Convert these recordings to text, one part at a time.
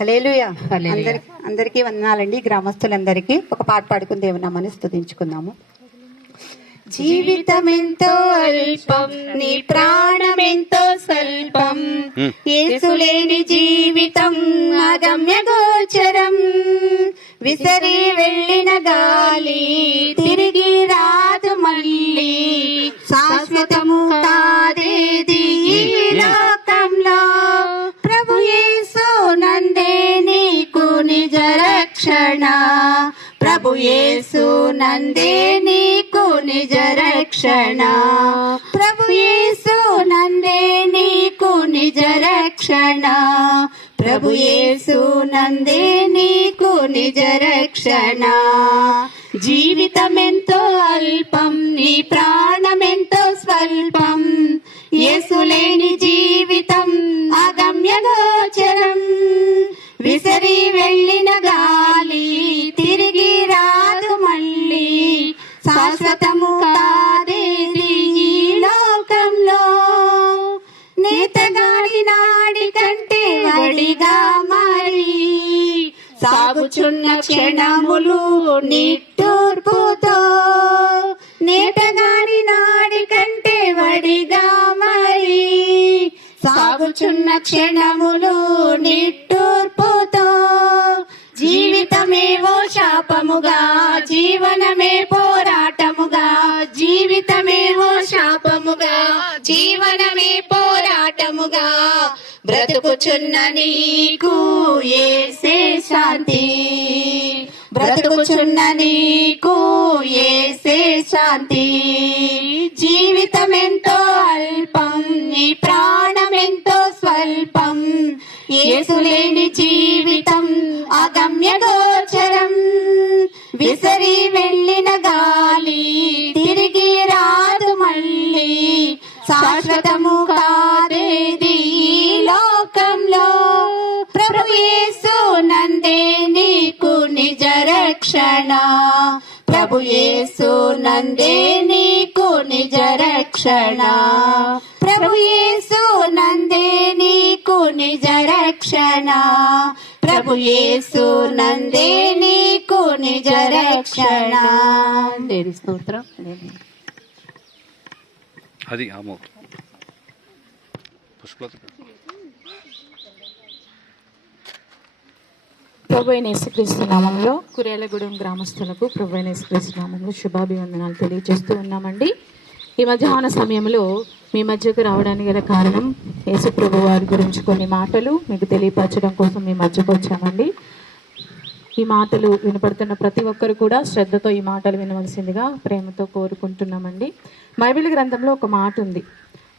Hallelujah. అందరికి అందరికీ వందనాలండి. గ్రామస్తులందరికీ ఒక పాట పాడుకుని దేవునామని స్తుతించుకుందాము. జీవితం ఎంతో అల్పం నీ ప్రాణం ఎంతో స్వల్పం యేసులేని జీవితం అగమ్య గోచరం. విసరి వెళ్ళిన గాలి తిరిగి రాదు మళ్ళీ. శాశ్వతము కాదేది నందే నీకు నిజ రక్షణ జీవితం ఎంతో అల్పం నీ ప్రాణం ఎంతో స్వల్పం యేసులేని జీవితం అగమ్య గోచరం విసరి వెళ్ళిన గాలి తిరిగి రాదు మళ్ళీ. శాశ్వతము సాగుచున్న క్షణములు నిట్టూర్పుతో నేటగాని నాడి కంటే వడిగా మరి. సాగుచున్న క్షణములు నిట్టూర్పుతో జీవితమేవో శాపముగా జీవనమే పోరాటముగా బ్రతుకుచున్న నీకు ఏసే శాంతి. బ్రతుకుచున్న నీకు ఏసే శాంతి. జీవితం ఎంతో అల్పం నీ ప్రాణం ఎంతో స్వల్పం. యేసులేని జీవితం అగమ్య గోచరం. విసరి వెళ్ళిన గాలి తిరిగి రాదు మళ్ళీ. శాశ్వతముగా యేసు నందే నీకు నిజ రక్షణ. ప్రభు యేసు నందే నీకు నిజ రక్షణ. ప్రభు యేసు నందే నీకు నిజ రక్షణ. దేవి స్తోత్రం? అది ఆమో పుష్పలత ప్రభు నామంలో కురేలగూడెం గ్రామస్తులకు ప్రభు నామంలో శుభాభివందనాలు తెలియజేస్తూ ఉన్నామండి. ఈ మధ్యాహ్న సమయంలో మీ మధ్యకు రావడానికి గల కారణం యేసుప్రభు వారి గురించి కొన్ని మాటలు మీకు తెలియపరచడం కోసం మీ మధ్యకు వచ్చామండి. ఈ మాటలు వినపడుతున్న ప్రతి ఒక్కరు కూడా శ్రద్ధతో ఈ మాటలు వినవలసిందిగా ప్రేమతో కోరుకుంటున్నామండి. బైబిల్ గ్రంథంలో ఒక మాట ఉంది.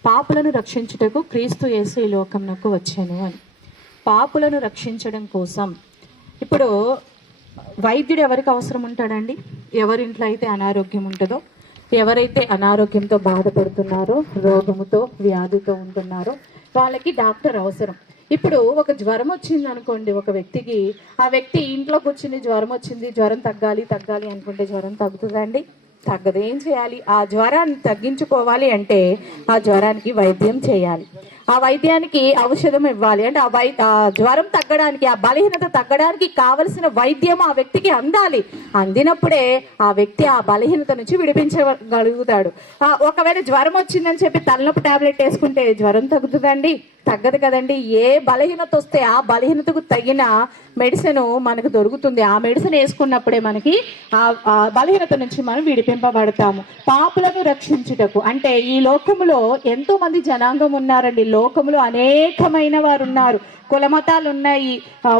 పాపులను రక్షించుటకు క్రీస్తు యేసు ఈ లోకంలోకి వచ్చాను అని. పాపులను రక్షించడం కోసం ఇప్పుడు వైద్యుడు ఎవరికి అవసరం ఉంటాడండి? ఎవరింట్లో అయితే అనారోగ్యం ఉంటుందో ఎవరైతే అనారోగ్యంతో బాధపడుతున్నారో రోగముతో వ్యాధితో ఉంటున్నారో వాళ్ళకి డాక్టర్ అవసరం. ఇప్పుడు ఒక జ్వరం వచ్చింది అనుకోండి ఒక వ్యక్తికి ఆ వ్యక్తి ఇంట్లో కూర్చుని జ్వరం వచ్చింది జ్వరం తగ్గాలి తగ్గాలి అనుకుంటే జ్వరం తగ్గుతుందండి తగ్గదు ఏం చేయాలి? ఆ జ్వరాన్ని తగ్గించుకోవాలి అంటే ఆ జ్వరానికి వైద్యం చేయాలి. ఆ వైద్యానికి ఔషధం ఇవ్వాలి. అంటే ఆ వై ఆ జ్వరం తగ్గడానికి ఆ బలహీనత తగ్గడానికి కావలసిన వైద్యం ఆ వ్యక్తికి అందాలి. అందినప్పుడే ఆ వ్యక్తి ఆ బలహీనత నుంచి విడిపించగలుగుతాడు. ఆ, ఒకవేళ జ్వరం వచ్చిందని చెప్పి తలనొప్పి టాబ్లెట్ వేసుకుంటే జ్వరం తగ్గుతుందండి? తగ్గదు కదండి. ఏ బలహీనత వస్తే ఆ బలహీనతకు తగిన మెడిసిన్ మనకు దొరుకుతుంది. ఆ మెడిసిన్ వేసుకున్నప్పుడే మనకి ఆ బలహీనత నుంచి మనం విడిపింపబడతాము. పాపులను రక్షించుటకు. అంటే ఈ లోకములో ఎంతో మంది జనాంగం ఉన్నారండి. లోకములో అనేకమైన వారు ఉన్నారు కులమతాలు ఉన్నాయి.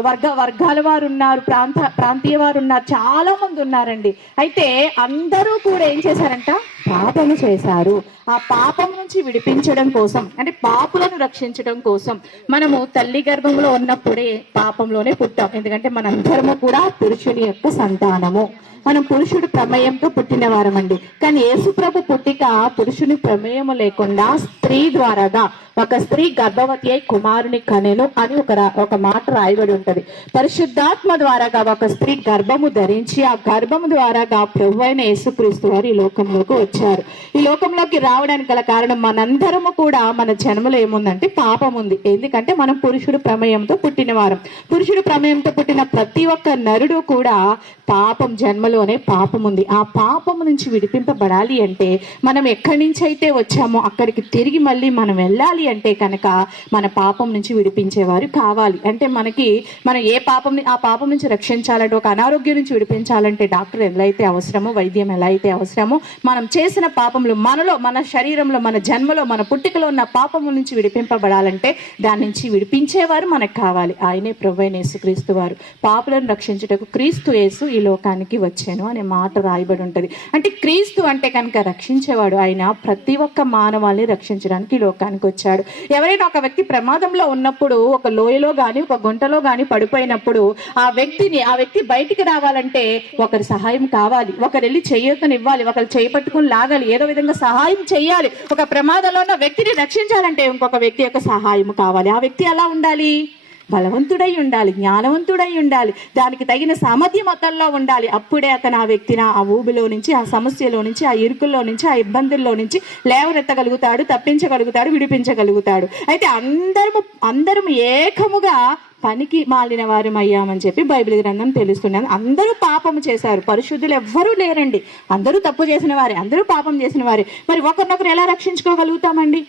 వర్గ వర్గాల వారు ఉన్నారు ప్రాంత ప్రాంతీయ వారు ఉన్నారు చాలా మంది ఉన్నారండి. అయితే అందరూ కూడా ఏం చేశారంట? పాపము చేశారు. ఆ పాపం నుంచి విడిపించడం కోసం అంటే పాపులను రక్షించడం కోసం మనము తల్లి గర్భంలో ఉన్నప్పుడే పాపంలోనే పుట్టాం. ఉంటాం ఎందుకంటే మనందరము కూడా పురుషుని యొక్క సంతానము. మనం పురుషుడు ప్రమేయంతో పుట్టిన వారమండి. కానీ యేసుప్రభు పుట్టిక పురుషుని ప్రమేయము లేకుండా స్త్రీ ద్వారాగా ఒక స్త్రీ గర్భవతి అయి కుమారుని కనెను అని ఒక రా- ఒక మాట రాయబడి ఉంటది. పరిశుద్ధాత్మ ద్వారాగా ఒక స్త్రీ గర్భము ధరించి ఆ గర్భము ద్వారాగా ప్రభు అయిన యేసుక్రీస్తు వారు ఈ లోకంలోకి వచ్చారు. ఈ లోకంలోకి రావడానికి గల కారణం మనందరము కూడా మన జన్మలో ఏముందంటే పాపం ఉంది ఎందుకంటే మనం పురుషుడు ప్రమేయంతో పుట్టిన వారం. పురుషుడు ప్రమేయంతో పుట్టిన ప్రతి ఒక్క నరుడు కూడా పాపం జన్మలోనే పాపం ఉంది ఆ పాపము నుంచి విడిపింపబడాలి అంటే మనం ఎక్కడి నుంచి అయితే వచ్చామో అక్కడికి తిరిగి మళ్ళీ మనం వెళ్ళాలి అంటే కనుక మన పాపం నుంచి విడిపించేవారు కావాలి. అంటే మనకి మనం ఏ పాపం ఆ పాపం నుంచి రక్షించాలంటే ఒక అనారోగ్యం నుంచి విడిపించాలంటే డాక్టర్ ఎలా అయితే అవసరమో వైద్యం ఎలా అయితే అవసరమో మనం చేసిన పాపములు మనలో మన శరీరంలో మన జన్మలో మన పుట్టికలో ఉన్న పాపముల నుంచి విడిపింపబడాలంటే దాని నుంచి విడిపించేవారు మనకు కావాలి. ఆయనే ప్రభు యేసుక్రీస్తు వారు. పాపులను రక్షించుటకు క్రీస్తు యేసు ఈ లోకానికి వచ్చాను అనే మాట రాయబడి ఉంటది. అంటే క్రీస్తు అంటే కనుక రక్షించేవాడు ఆయన ప్రతి ఒక్క మానవాల్ని రక్షించడానికి ఈ లోకానికి వచ్చాడు. ఎవరైనా ఒక వ్యక్తి ప్రమాదంలో ఉన్నప్పుడు ఒక లోయలో గాని ఒక గుంటలో గాని పడిపోయినప్పుడు ఆ వ్యక్తిని ఆ వ్యక్తి బయటికి రావాలంటే ఒకరి సహాయం కావాలి. ఒకరు వెళ్ళి చెయ్యొత్తనివ్వాలి ఒకరు చేయి లాగాలి. ఏదో విధంగా సహాయం చేయాలి. ఒక ప్రమాదంలో ఉన్న వ్యక్తిని రక్షించాలంటే ఇంకొక వ్యక్తి యొక్క సహాయం కావాలి. ఆ వ్యక్తి ఎలా ఉండాలి? బలవంతుడై ఉండాలి జ్ఞానవంతుడై ఉండాలి దానికి తగిన సామర్థ్యం అతనిలో ఉండాలి. అప్పుడే అతను ఆ వ్యక్తిని ఆ ఊబిలో నుంచి ఆ సమస్యలో నుంచి ఆ ఇరుకుల్లో నుంచి ఆ ఇబ్బందుల్లో నుంచి లేవనెత్తగలుగుతాడు తప్పించగలుగుతాడు విడిపించగలుగుతాడు. అయితే అందరము అందరము ఏకముగా పనికి మాలిన వారం అయ్యామని చెప్పి బైబిల్ గ్రంథం తెలుస్తున్నాను అందరూ పాపము చేశారు. పరిశుద్ధులు ఎవ్వరూ లేరండి. అందరూ తప్పు చేసిన వారే అందరూ పాపం చేసిన వారే. మరి ఒకరినొకరు ఎలా రక్షించుకోగలుగుతామండి?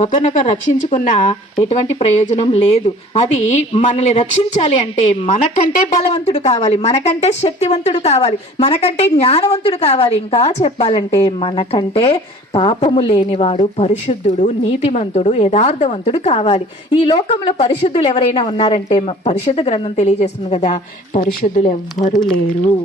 ఒకరినొకరు రక్షించుకున్న ఎటువంటి ప్రయోజనం లేదు. అది మనల్ని రక్షించాలి అంటే మనకంటే బలవంతుడు కావాలి మనకంటే శక్తివంతుడు కావాలి మనకంటే జ్ఞానవంతుడు కావాలి. ఇంకా చెప్పాలంటే మనకంటే పాపము లేనివాడు పరిశుద్ధుడు నీతిమంతుడు యథార్థవంతుడు కావాలి. ఈ లోకంలో పరిశుద్ధులు ఎవరైనా ఉన్నారంటే పరిశుద్ధ గ్రంథం తెలియజేస్తుంది కదా పరిశుద్ధులు ఎవ్వరూ లేరు.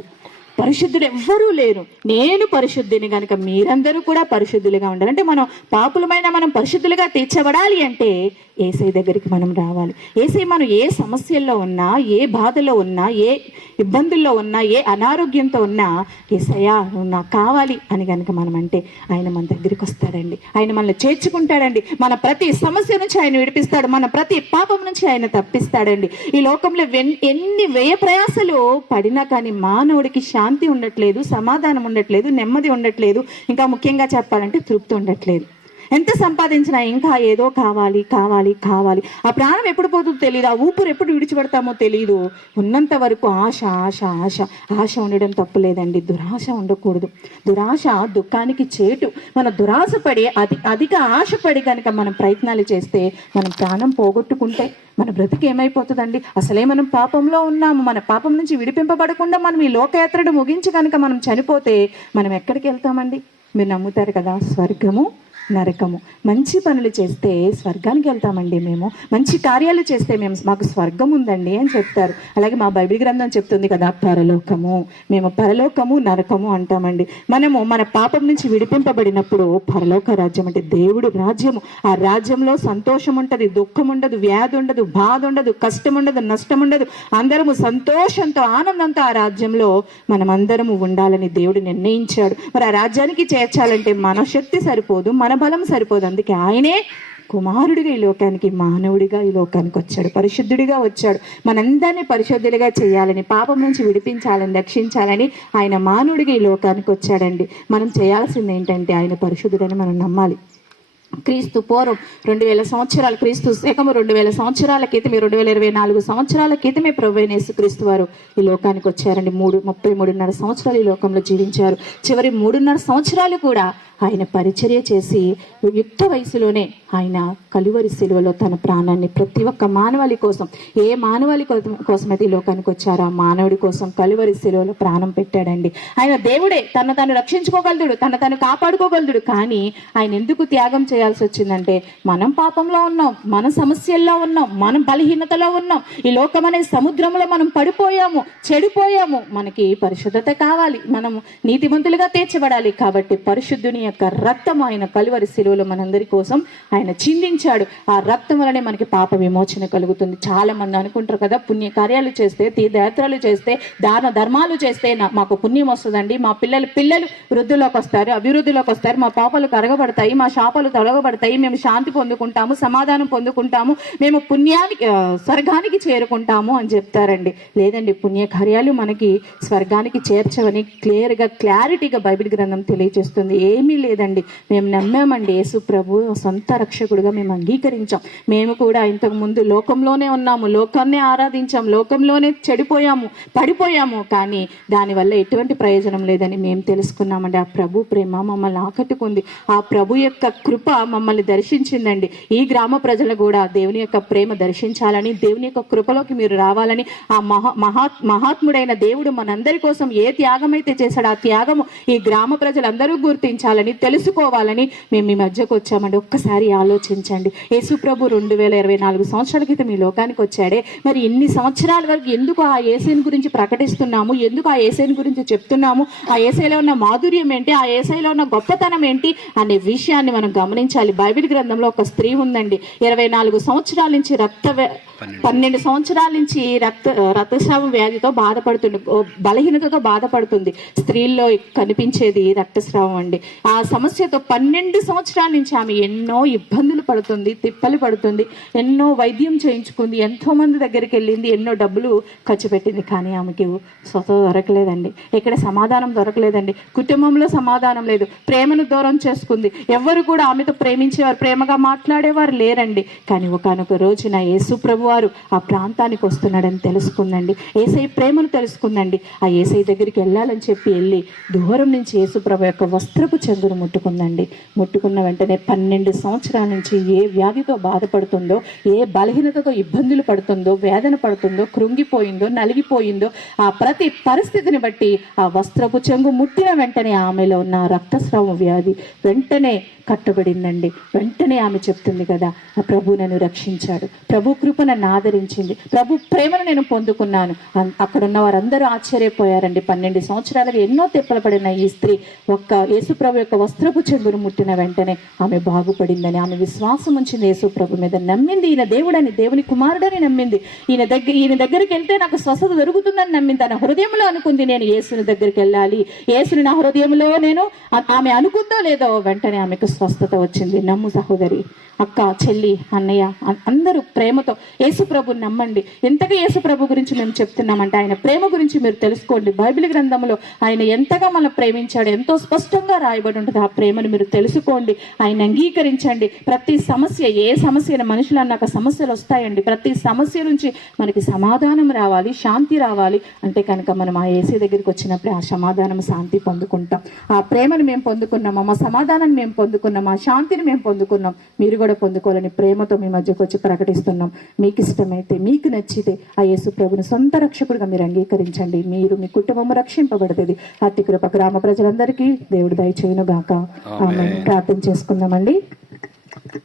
పరిశుద్ధుడు ఎవ్వరూ లేరు. నేను పరిశుద్ధిని కనుక మీరందరూ కూడా పరిశుద్ధులుగా ఉండాలి. అంటే మనం పాపులమైన మనం పరిశుద్ధులుగా తీర్చబడాలి అంటే ఏసై దగ్గరికి మనం రావాలి. ఏసై మనం ఏ సమస్యల్లో ఉన్నా ఏ బాధలో ఉన్నా ఏ ఇబ్బందుల్లో ఉన్నా ఏ అనారోగ్యంతో ఉన్నా ఏసయ్యా నువ్వు నాకు కావాలి అని కనుక మనం అంటే ఆయన మన దగ్గరికి వస్తాడండి. ఆయన మనల్ని చేర్చుకుంటాడండి. మన ప్రతి సమస్య నుంచి ఆయన విడిపిస్తాడు. మన ప్రతి పాపం నుంచి ఆయన తప్పిస్తాడండి. ఈ లోకంలో ఎన్ని వ్యయ ప్రయాసలు పడినా కానీ మానవుడికి శాంతి ఉండట్లేదు సమాధానం ఉండట్లేదు నెమ్మది ఉండట్లేదు. ఇంకా ముఖ్యంగా చెప్పాలంటే తృప్తి ఉండట్లేదు. ఎంత సంపాదించినా ఇంకా ఏదో కావాలి కావాలి కావాలి. ఆ ప్రాణం ఎప్పుడు పోతుందో తెలియదు ఆ ఊపిరి ఎప్పుడు విడిచిపెడతామో తెలియదు ఉన్నంత వరకు ఆశ ఆశ ఆశ. ఆశ ఉండడం తప్పులేదండి దురాశ ఉండకూడదు. దురాశ దుఃఖానికి చేటు. మన దురాశ పడి అది అధిక ఆశపడి కనుక మనం ప్రయత్నాలు చేస్తే మనం ప్రాణం పోగొట్టుకుంటే మన బ్రతికి ఏమైపోతుందండి? అసలే మనం పాపంలో ఉన్నాము. మన పాపం నుంచి విడిపింపబడకుండా మనం ఈ లోకయాత్రను ముగించి కనుక మనం చనిపోతే మనం ఎక్కడికి వెళ్తామండి? మీరు నమ్ముతారు కదా స్వర్గము నరకము. మంచి పనులు చేస్తే స్వర్గానికి వెళ్తామండి మేము. మంచి కార్యాలు చేస్తే మేము మాకు స్వర్గం ఉందండి అని చెప్తారు. అలాగే మా బైబిల్ గ్రంథం చెప్తుంది కదా పరలోకము. మేము పరలోకము నరకము అంటామండి. మనము మన పాపం నుంచి విడిపింపబడినప్పుడు పరలోక రాజ్యం అంటే దేవుడు రాజ్యము. ఆ రాజ్యంలో సంతోషం ఉంటుంది దుఃఖం ఉండదు వ్యాధి ఉండదు బాధ ఉండదు కష్టం ఉండదు నష్టం ఉండదు. అందరము సంతోషంతో ఆనందంతో ఆ రాజ్యంలో మనమందరము ఉండాలని దేవుడు నిర్ణయించాడు. మరి ఆ రాజ్యానికి చేర్చాలంటే మన శక్తి సరిపోదు మన బలం సరిపోదు. అందుకే ఆయనే కుమారుడిగా ఈ లోకానికి మానవుడిగా ఈ లోకానికి వచ్చాడు. పరిశుద్ధుడిగా వచ్చాడు. మనందరినీ పరిశుద్ధులుగా చేయాలని పాపం నుంచి విడిపించాలని రక్షించాలని ఆయన మానవుడిగా ఈ లోకానికి వచ్చాడండి. మనం చేయాల్సింది ఏంటంటే ఆయన పరిశుద్ధుడని మనం నమ్మాలి. క్రీస్తు పూర్వం రెండు వేల సంవత్సరాలు క్రీస్తు శకము రెండు వేల సంవత్సరాల క్రితమే రెండు వేల ఇరవై నాలుగు సంవత్సరాల క్రితమే ప్రభు క్రీస్తు వారు ఈ లోకానికి వచ్చారండి. మూడు ముప్పై మూడున్నర సంవత్సరాలు ఈ లోకంలో జీవించారు. చివరి మూడున్నర సంవత్సరాలు కూడా ఆయన పరిచర్య చేసి యుక్త వయసులోనే ఆయన కలువరి శిలువలో తన ప్రాణాన్ని ప్రతి ఒక్క మానవాళి కోసం ఏ మానవాళి కోసం కోసమైతే ఈ లోకానికి వచ్చారో ఆ మానవుడి కోసం కలువరి శిలువలో ప్రాణం పెట్టాడండి. ఆయన దేవుడే తను తను రక్షించుకోగలదుడు తను తను కాపాడుకోగలదుడు కానీ ఆయన ఎందుకు త్యాగం చేయాల్సి వచ్చిందంటే మనం పాపంలో ఉన్నాం మన సమస్యల్లో ఉన్నాం మనం బలహీనతలో ఉన్నాం. ఈ లోకం అనే సముద్రంలో మనం పడిపోయాము చెడిపోయాము. మనకి పరిశుద్ధత కావాలి మనం నీతిమంతులుగా తీర్చబడాలి. కాబట్టి పరిశుద్ధుని యొక్క రక్తం ఆయన కలువరి శిలువలో మనందరి కోసం ఆయన చిందించాడు. ఆ రక్తం వలనే మనకి పాప విమోచన కలుగుతుంది. చాలా మంది అనుకుంటారు కదా పుణ్య కార్యాలు చేస్తే తీర్థయాత్రలు చేస్తే దాన ధర్మాలు చేస్తే నా- మాకు పుణ్యం వస్తుందండి. మా పిల్లలు పిల్లలు వృద్ధిలోకి వస్తారు అభివృద్ధిలోకి వస్తారు. మా పాపలు కరగబడతాయి మా శాపాలు తొలగబడతాయి. మేము శాంతి పొందుకుంటాము సమాధానం పొందుకుంటాము మేము పుణ్యానికి స్వర్గానికి చేరుకుంటాము అని చెప్తారండి. లేదండి పుణ్య కార్యాలు మనకి స్వర్గానికి చేర్చవని క్లియర్గా క్లారిటీగా బైబిల్ గ్రంథం తెలియజేస్తుంది. ఏమీ లేదండి మేము నమ్మామండి. యేసు ప్రభు సొంత రక్షకుడుగా మేము అంగీకరించాం. మేము కూడా ఇంతకు ముందు లోకంలోనే ఉన్నాము. లోకాన్నే ఆరాధించాం. లోకంలోనే చెడిపోయాము పడిపోయాము. కానీ దానివల్ల ఎటువంటి ప్రయోజనం లేదని మేము తెలుసుకున్నామండి. ఆ ప్రభు ప్రేమ మమ్మల్ని ఆకట్టుకుంది. ఆ ప్రభు యొక్క కృప మమ్మల్ని దర్శించిందండి. ఈ గ్రామ ప్రజలు కూడా దేవుని యొక్క ప్రేమ దర్శించాలని దేవుని యొక్క కృపలోకి మీరు రావాలని ఆ మహా మహా మహాత్ముడైన దేవుడు మనందరి కోసం ఏ త్యాగం అయితే చేశాడో ఆ త్యాగము ఈ గ్రామ ప్రజలందరూ గుర్తించాలని తెలుసుకోవాలని మేము మీ మధ్యకు వచ్చామండి. ఒక్కసారి ఆలోచించండి. యేసు ప్రభు రెండు వేల ఇరవై నాలుగు సంవత్సరాల క్రితం ఈ లోకానికి వచ్చాడే. మరి ఇన్ని సంవత్సరాల వరకు ఎందుకు ఆ ఏసైని గురించి ప్రకటిస్తున్నాము? ఎందుకు ఆ ఏసైని గురించి చెప్తున్నాము? ఆ ఏసైలో ఉన్న మాధుర్యం ఏంటి? ఆ ఏసైలో ఉన్న గొప్పతనం ఏంటి? అనే విషయాన్ని మనం గమనించాలి. బైబిల్ గ్రంథంలో ఒక స్త్రీ ఉందండి. ఇరవై నాలుగు సంవత్సరాల నుంచి రక్త పన్నెండు. సంవత్సరాల నుంచి రక్త రక్తస్రావం వ్యాధితో బాధపడుతుంది బలహీనతతో బాధపడుతుంది. స్త్రీల్లో కనిపించేది రక్తస్రావం అండి. ఆ ఆ సమస్యతో పన్నెండు సంవత్సరాల నుంచి ఆమె ఎన్నో ఇబ్బందులు పడుతుంది తిప్పలు పడుతుంది ఎన్నో వైద్యం చేయించుకుంది ఎంతో మంది దగ్గరికి వెళ్ళింది ఎన్నో డబ్బులు ఖర్చు పెట్టింది కానీ ఆమెకి స్వత దొరకలేదండి. ఇక్కడ సమాధానం దొరకలేదండి. కుటుంబంలో సమాధానం లేదు. ప్రేమను దూరం చేసుకుంది. ఎవరు కూడా ఆమెతో ప్రేమించేవారు ప్రేమగా మాట్లాడేవారు లేరండి. కానీ ఒకనొక రోజున యేసు ప్రభు వారు ఆ ప్రాంతానికి వస్తున్నాడని తెలుసుకుందండి. ఏసై ప్రేమను తెలుసుకుందండి. ఆ ఏసై దగ్గరికి వెళ్ళాలని చెప్పి వెళ్ళి దూరం నుంచి యేసు ప్రభు యొక్క వస్త్రపు చెంగును ముట్టుకుందండి. ముట్టుకున్న వెంటనే పన్నెండు సంవత్సరాల నుంచి ఏ వ్యాధితో బాధపడుతుందో ఏ బలహీనతతో ఇబ్బందులు పడుతుందో వేదన పడుతుందో కృంగిపోయిందో నలిగిపోయిందో ఆ ప్రతి పరిస్థితిని బట్టి ఆ వస్త్రపు చెంగు ముట్టిన వెంటనే ఆమెలో ఉన్న రక్తస్రావం వ్యాధి వెంటనే కట్టబడిందండి. వెంటనే ఆమె చెప్తుంది కదా ఆ ప్రభు నన్ను రక్షించాడు. ప్రభు కృప నన్ను ఆదరించింది. ప్రభు ప్రేమను నేను పొందుకున్నాను. అక్కడ ఉన్న వారందరూ ఆశ్చర్యపోయారండి. పన్నెండు సంవత్సరాలుగా ఎన్నో తిప్పలు పడిన ఈ స్త్రీ ఒక్క యేసు ప్రభు యొక్క వస్త్రపు చెంగును ముట్టిన వెంటనే ఆమె బాగుపడిందని ఆమె విశ్వాసం ఉంచింది. యేసు ప్రభు మీద నమ్మింది. ఈయన దేవుడని దేవుని కుమారుడని నమ్మింది. ఈయన దగ్గర ఈయన దగ్గరికి వెళ్తే నాకు స్వస్థత దొరుకుతుందని నమ్మింది. తన హృదయంలో అనుకుంది నేను యేసుని దగ్గరికి వెళ్ళాలి. యేసుని నా హృదయంలో నేను ఆమె అనుకుందో లేదో వెంటనే ఆమెకు స్వస్థత వచ్చింది. నమ్ము సహోదరి అక్క చెల్లి అన్నయ్య అందరూ ప్రేమతో యేసుప్రభు నమ్మండి. ఎంతగా యేసుప్రభు గురించి మేము చెప్తున్నామంటే ఆయన ప్రేమ గురించి మీరు తెలుసుకోండి. బైబిల్ గ్రంథంలో ఆయన ఎంతగా మనం ప్రేమించాడు ఎంతో స్పష్టంగా రాయబడి ఉంటుంది ఆ ప్రేమను మీరు తెలుసుకోండి. ఆయన అంగీకరించండి. ప్రతి సమస్య ఏ సమస్య మనుషులు అన్నాక సమస్యలు వస్తాయండి. ప్రతి సమస్య నుంచి మనకి సమాధానం రావాలి శాంతి రావాలి. అంటే కనుక మనం ఆ ఏసీ దగ్గరికి వచ్చినప్పుడు ఆ సమాధానం శాంతి పొందుకుంటాం. ఆ ప్రేమను మేము పొందుకున్నాము మా సమాధానాన్ని మేము పొందుకున్నాం ఆ శాంతిని మేము పొందుకున్నాం. మీరు కూడా పొందుకోవాలని ప్రేమతో మీ మధ్యకు వచ్చి ప్రకటిస్తున్నాం. మీకు ఇష్టమైతే మీకు నచ్చితే ఆ యేసు ప్రభుని సొంత రక్షకుడిగా మీరు అంగీకరించండి. మీరు మీ కుటుంబము రక్షింపబడుతుంది. అతి కృప గ్రామ ప్రజలందరికీ దేవుడు దయచేయును గాక. ఆమె ప్రార్థన చేసుకుందామండి.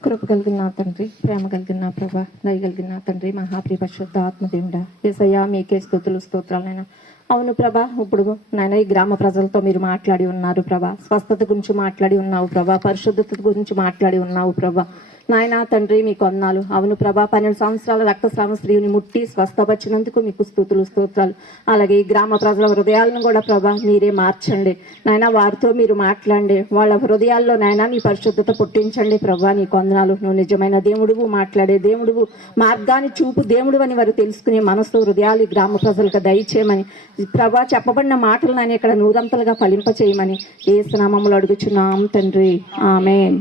కృప కలిగిన నా తండ్రి ప్రేమ కలిగిన నా ప్రభా దయ కలిగిన నా తండ్రి మహాప్రియ పరిశుద్ధ ఆత్మదేవుడా. ఏసయ్యా మీకే స్తోతులు స్తోత్రాలైనా. అవును ప్రభా ఇప్పుడు నాయన ఈ గ్రామ ప్రజలతో మీరు మాట్లాడి ఉన్నారు ప్రభా. స్వస్థత గురించి మాట్లాడి ఉన్నావు ప్రభా. పరిశుద్ధత గురించి మాట్లాడి ఉన్నావు ప్రభా. నాయన తండ్రి మీకు అన్నాలు అవును ప్రభా పన్నెండు సంవత్సరాల రక్తస్రావ స్త్రీని ముట్టి స్వస్థపరిచినందుకు మీకు స్థుతులు స్తోత్రాలు. అలాగే ఈ గ్రామ ప్రజల హృదయాలను కూడా ప్రభా మీరే మార్చండి. నాయన వారితో మీరు మాట్లాడండి. వాళ్ళ హృదయాల్లో నాయన మీ పరిశుద్ధత పుట్టించండి. ప్రభా నీ కొందనాలు నువ్వు నిజమైన దేవుడువు మాట్లాడే దేవుడువు. మార్గాన్ని చూపు దేవుడు అని వారు తెలుసుకునే మనసు హృదయాలు ఈ గ్రామ ప్రజలకు దయచేయమని. ప్రభా చెప్పబడిన మాటలు నాయన ఇక్కడ నూరంతలుగా ఫలింపచేయమని. ఏ స్నామములు అడుగుచున్నాం తండ్రి. ఆమె